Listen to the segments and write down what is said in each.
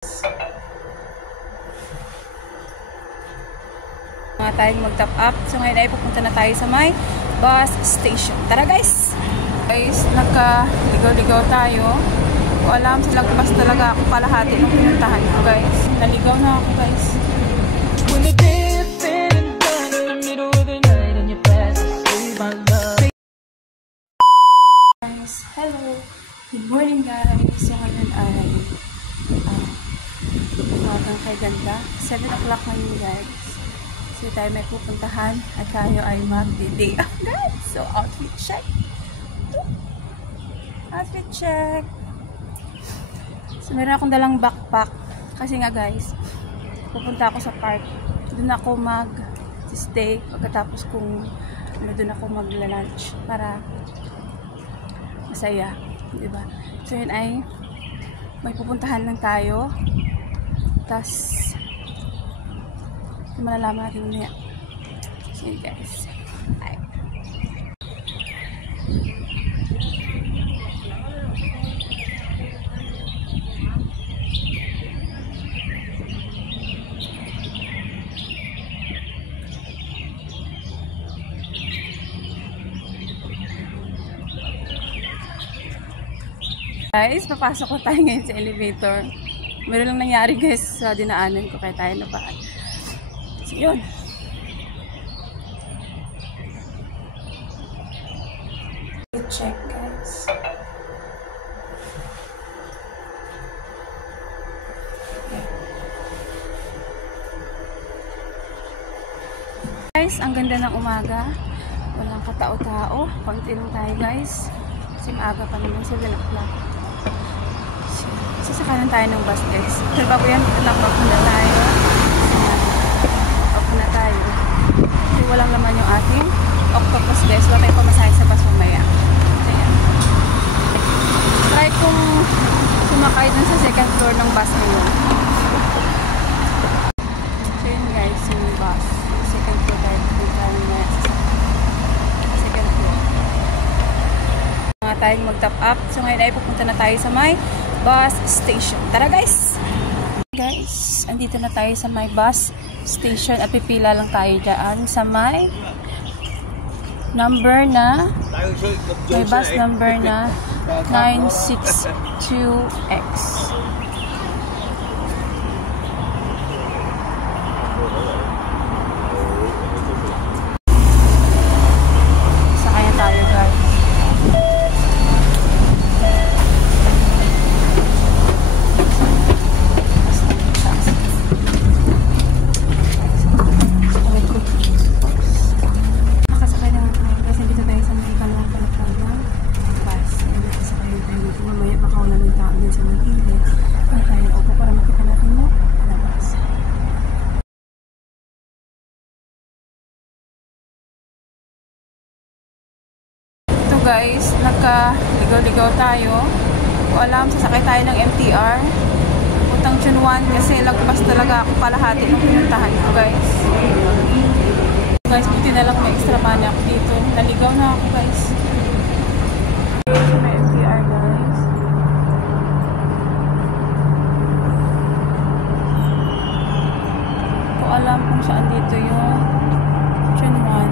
Mga tayong mag-top up. So ngayon ay pupunta na tayo sa may bus station. Tara guys! Guys, nagka-ligaw-ligaw tayo. Kung alam silang bus talaga ako kalahati nung pinuntahan ko guys. Naligaw na ako guys. Guys, hello! Good morning guys! So ngayon ay umagang kay ganda. 7 o'clock ngayon guys. So tayo may pupuntahan at tayo ay mag-day off guys. So outfit check. Outfit check. So meron akong dalang backpack. Kasi nga guys, pupunta ako sa park. Doon ako mag-stay. Pagkatapos kung doon ako magla-lunch para masaya. Diba? So yun ay may pupuntahan lang tayo. Tas malalaman natin niya. So guys. Bye. Guys, papasok ko tayo ngayon sa elevator. Meron lang nangyari guys sa dinaanan ko kaya tayo napaan. So yun. Check guys. Guys, ang ganda ng umaga. Walang katao-tao. Konti lang tayo guys. Kasi maaga pa naman sa Vilaclac. Sasakanan tayo ng bus guys. Pero bago yan, nakapag na tayo. Off na tayo. Kasi walang laman yung ating octopus guys. Wala tayo pamasahin sa bus mamaya. Ayan. Try kong sumakay dun sa second floor ng bus ngayon. So yun guys, yung bus. Yung second floor tayo. Second floor. Mga tayong mag-top up. So ngayon ay pupunta na tayo sa may bus station. Tara guys! Guys, andito na tayo sa may bus station at pipila lang tayo dyan sa may number na may bus number na 962X. Sakaya tayo guys. Guys, nagka-ligaw-ligaw tayo. Kung alam, sasakay tayo ng MTR. Putang Chunwan kasi lagpas talaga ako kalahati nung pinuntahan ko guys. Guys, buti na lang may extra money ako dito. Naligaw na ako guys. May MTR guys. Kung alam kung saan dito yung Chunwan.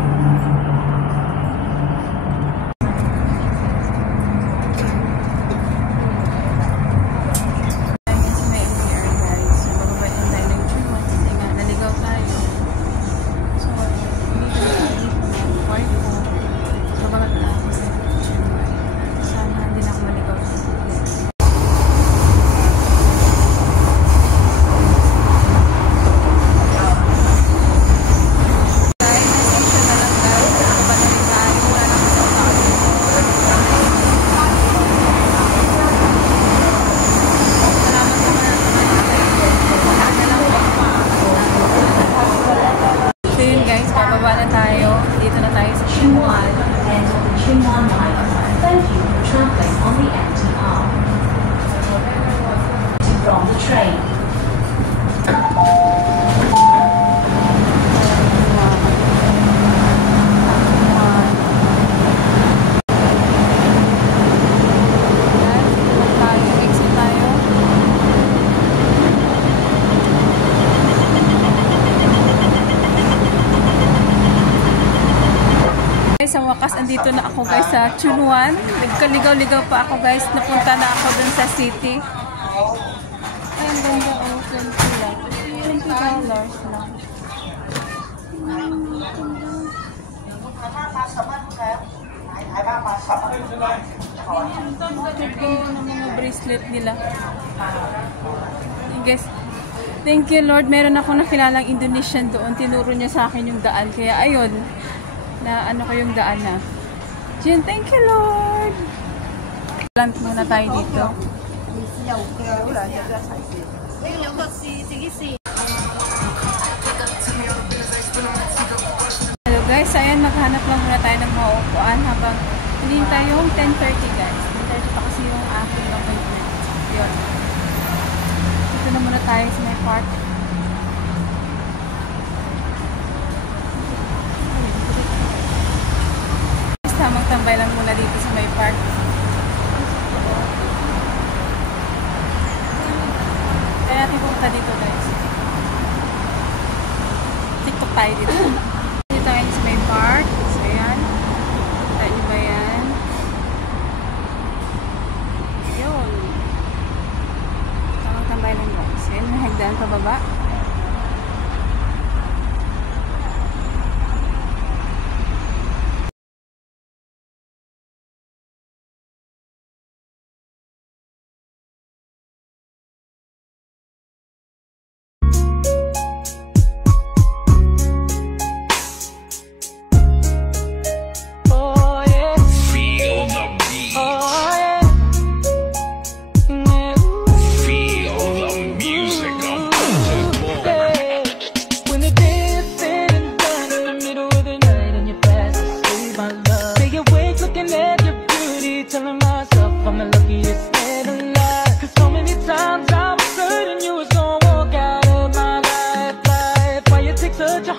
nandito na ako guys sa Chunwan. Nagkaligaw-ligaw pa ako guys. Napunta na ako dun sa city. Ay, ang ganda. Oh, 20 lang. $20 lang. Ganda ng mga bracelet nila. Guys, thank you Lord. Meron akong nakilalang Indonesian doon. Tinuro niya sa akin yung daan. Kaya ayun, na ano ko yung daan na. Jen, thank you Lord. Plant muna tayo dito. Hello guys, ayan, maghanap lang muna tayo ng mga upuan habang hinihintay yung 10:30 guys. 10:30 pa kasi yung aking appointment. Yun. Dito na muna tayo sa may park. Tamang tambay lang muna dito sa may park. Kaya natin pumunta dito guys. TikTok tayo dito. Dito tayo sa may park. So yan. Tayo ba yan? Yun. Tamang tambay lang guys. Yan, may hagdan pababa. Such a